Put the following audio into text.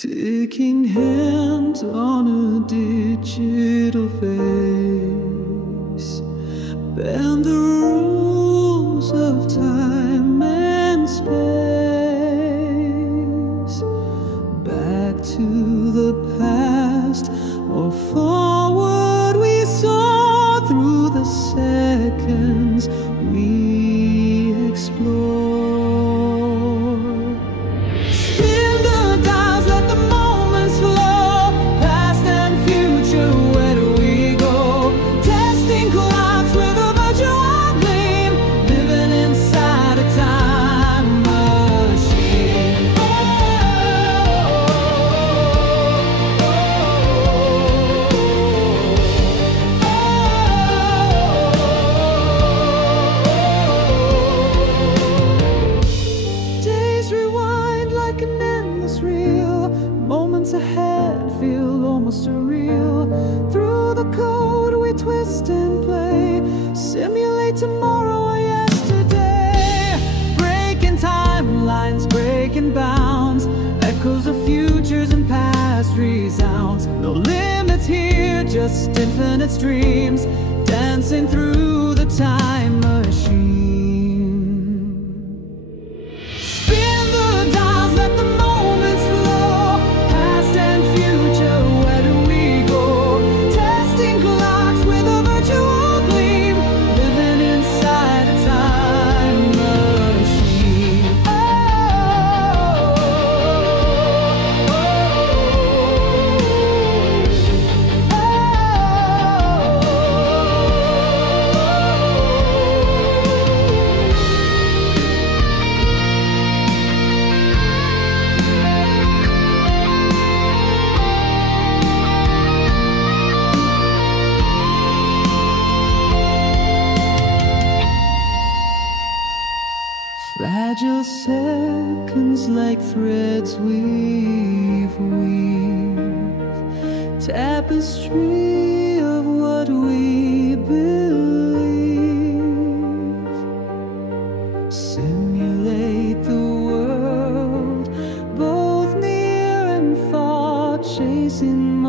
Taking hands on a digital face, bend the rules of time and space. Back to the past or forward, we saw through the seconds we explore. Moments ahead feel almost surreal. Through the code we twist and play, simulate tomorrow or yesterday. Breaking timelines, breaking bounds, echoes of futures and past resounds. No limits here, just infinite streams, dancing through the time machine. Fragile seconds like threads weave, tapestry of what we believe. Simulate the world, both near and far, chasing